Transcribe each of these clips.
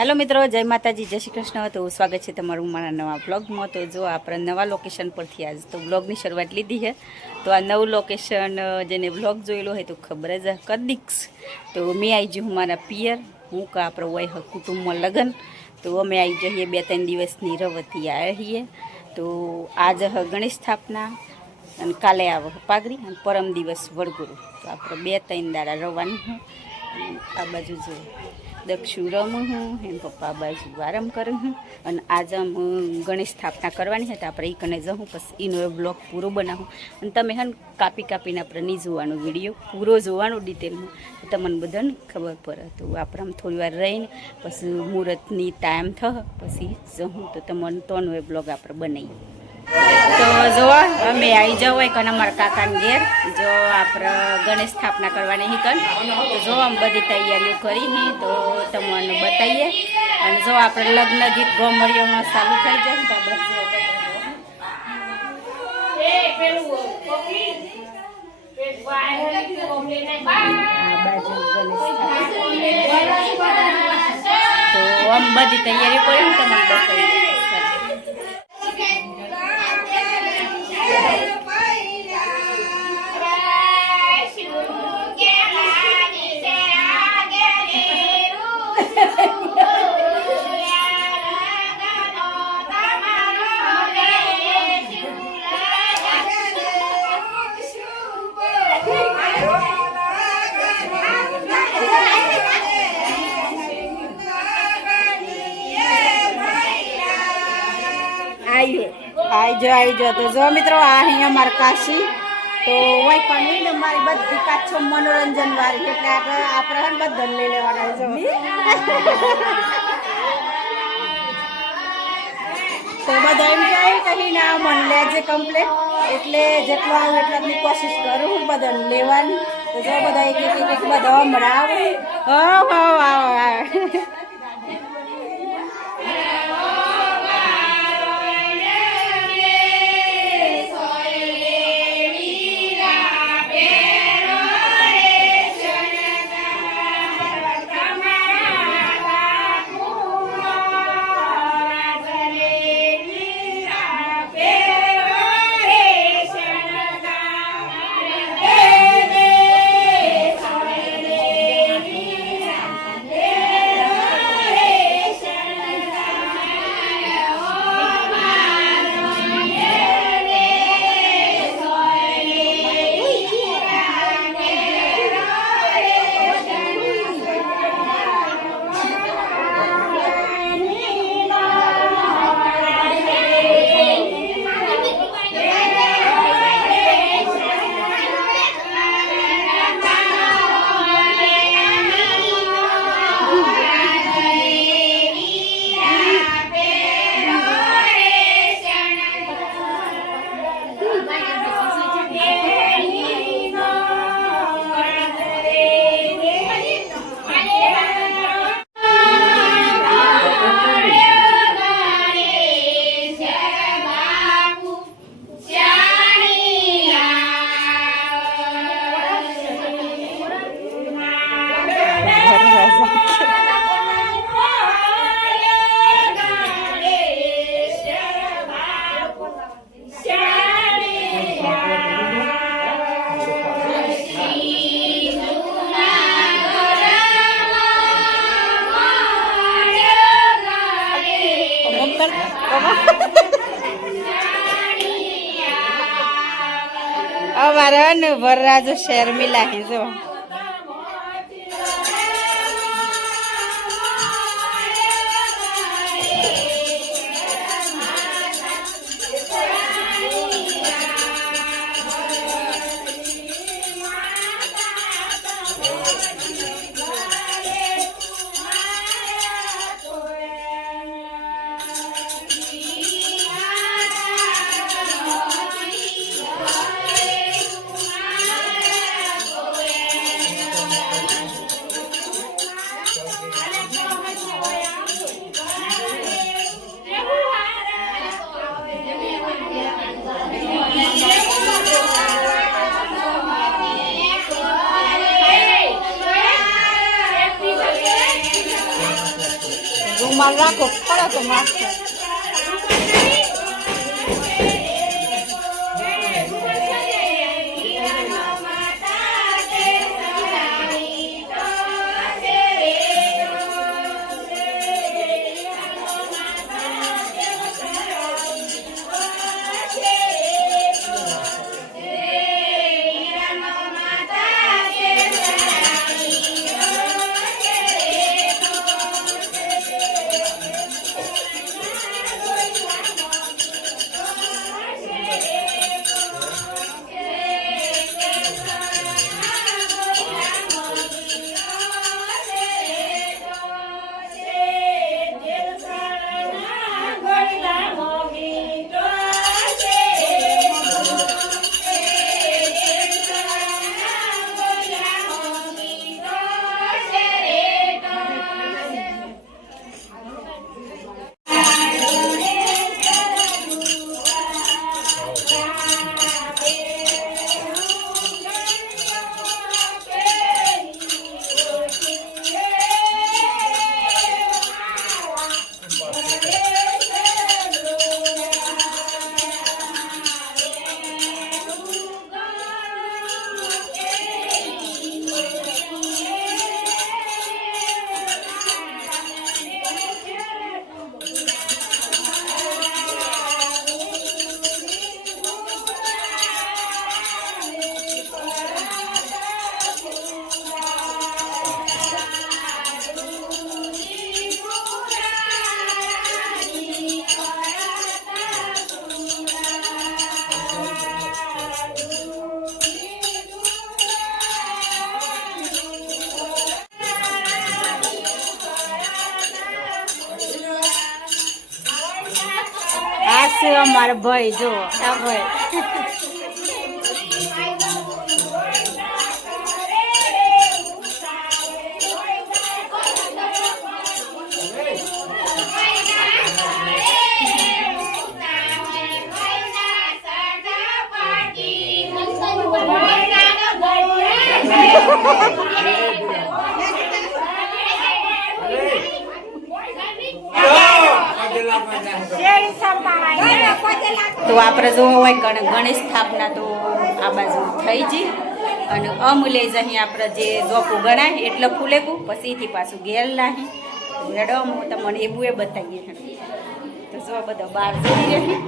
હેલો મિત્રો, જય માતાજી, જય શ્રી કૃષ્ણ. તો સ્વાગત છે તમારું મારા નવા બ્લોગમાં. તો જો આપણે નવા લોકેશન પરથી આજ તો બ્લોગની શરૂઆત લીધી છે. તો આ નવું લોકેશન જેને બ્લોગ જોયેલો હોય તો ખબર જ કદીક્સ. તો મેં આવી જઉં મારા પિયર, હું કે આપણે હોય કુટુંબમાં લગ્ન. તો અમે આવી જઈએ 2-3 દિવસની રવતી આવ્યા છીએ. તો આજ ગણેશ સ્થાપના અને કાલે આવે પાઘડી અને પરમ દિવસ વળગુરુ. તો આપણે 2-3 દાડા રવાનું હું. આ બાજુ જો દક્ષુ રમું હું, એમ પપ્પા બાજુ આરામ કરું હું. અને આજે ગણેશ સ્થાપના કરવાની હતી, આપણે એ કને જવું, પછી એનો બ્લોગ પૂરો બનાવું. અને તમે હે કાપીને આપણે નહીં જોવાનો વિડીયો પૂરો જોવાનો ડિટેલમાં, તમને બધાને ખબર પડે. તો આપણે આમ થોડી વાર રહીને પછી મુહૂર્તની ટાઈમ થાય પછી જવું. તો તમને તોનો બ્લોગ આપણે બનાવીએ. તો જો અમે આવી જાવ હોય કને અમારા કાકાને ઘેર, જો આપણે ગણેશ સ્થાપના કરવાની હી કન. તો જો આમ બધી તૈયારીઓ કરી તો તમને બતાવીએ. અને જો આપણે લગ્ન ગીત ગોમડીઓમાં ચાલુ થઈ જાય તો બસ તો આમ બધી તૈયારીઓ કરી તમને બતાવીએ. આવી જો તો જો મિત્રો, આ અહીંયા મારા કાશી. તો હોય પણ મારી બધી કાચો મનોરંજન વાળી, એટલે આપણે બધા લઈ લેવાના. જો તો બધા એમ કહે કહી ના મન લેજે કમ્પ્લેટ, એટલે જેટલો આવે એટલાની કોશિશ કરું હું બધાને લેવાની. તો જો બધા એક બધા હમણાં આવે. અમારા ને વરરાજો શર્મિલા હે જો. માલ રાખો પડે તો નાખો. અમારા ભાઈ જો આ ભાઈ તો આપણે જો હોય ગણેશ સ્થાપના તો આ બાજુ થઈ ગઈ અને અમૂલ્ય અહીં આપણે જે જોપું ગણાય એટલે ફૂલેકું પછીથી પાછું ઘેર લાહી મેડમ હું તમને એવું એ બતાવીએ તો જો બધો બહાર જઈ રહી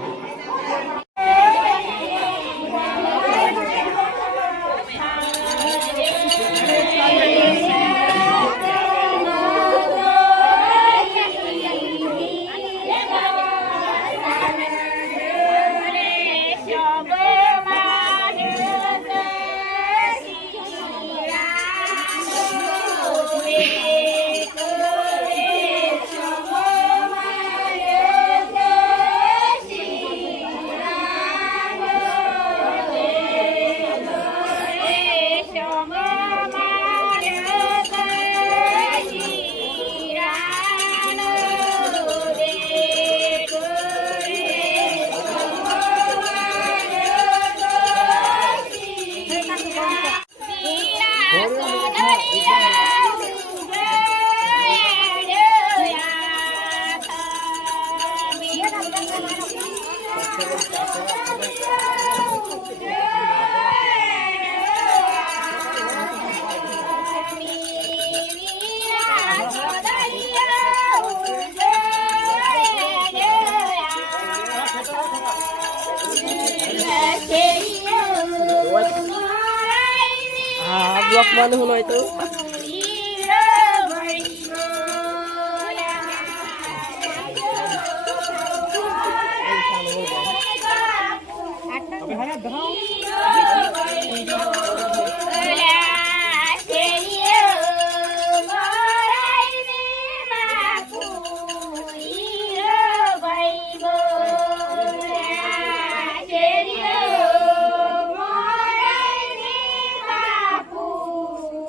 બ્લોક બંધ હોય તો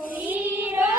હીરો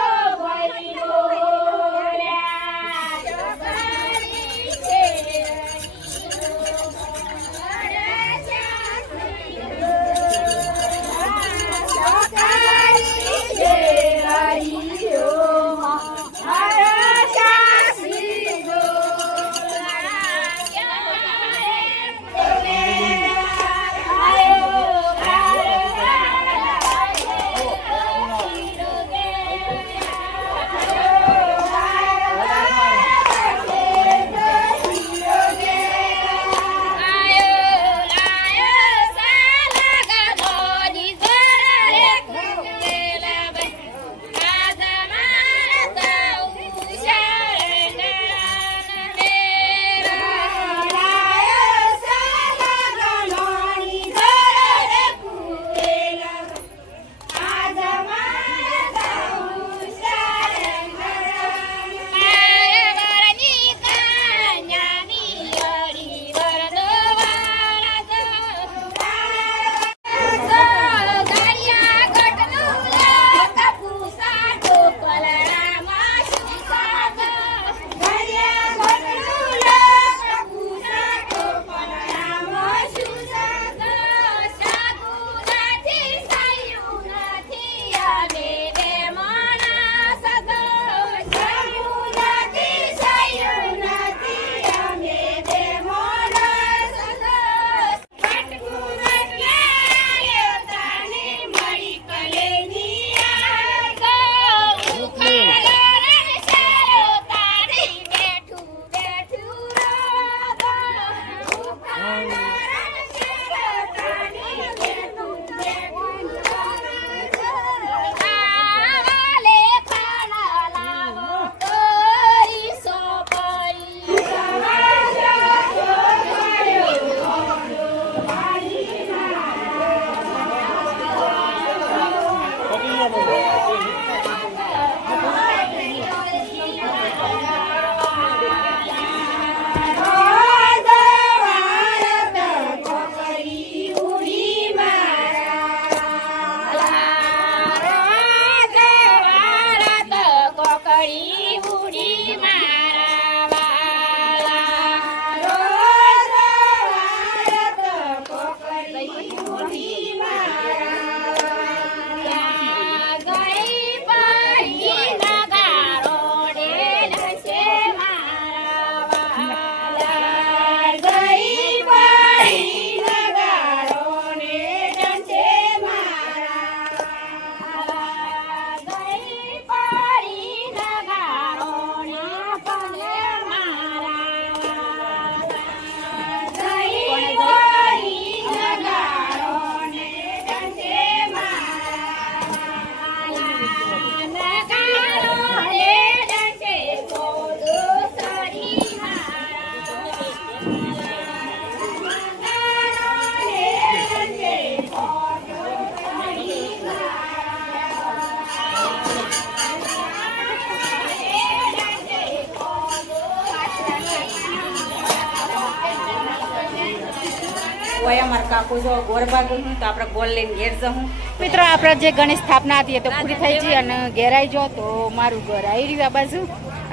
હોય અમારા કાકુ જો ગોળ ભાગું હું તો આપણે ગોળ લઈને ઘેર જવું. મિત્રો આપણે જે ગણેશ સ્થાપના હતી એ તો પૂરી થઈ ગઈ અને ઘેર આવી જો તો મારું ઘર આવી રહ્યું આ બાજુ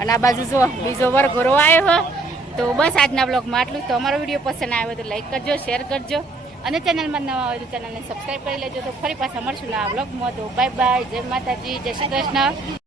અને આ બાજુ જો બીજો વરઘોરો આવ્યો. તો બસ આજના બ્લોગમાં આટલું. તો અમારો વિડીયો પસંદ આવ્યો તો લાઈક કરજો, શેર કરજો અને ચેનલમાં નવા હોય તો ચેનલને સબસ્ક્રાઈબ કરી લેજો. તો ફરી પાછા મળશું ના બ્લોગમાં. તો બાય બાય, જય માતાજી, જય શ્રી કૃષ્ણ.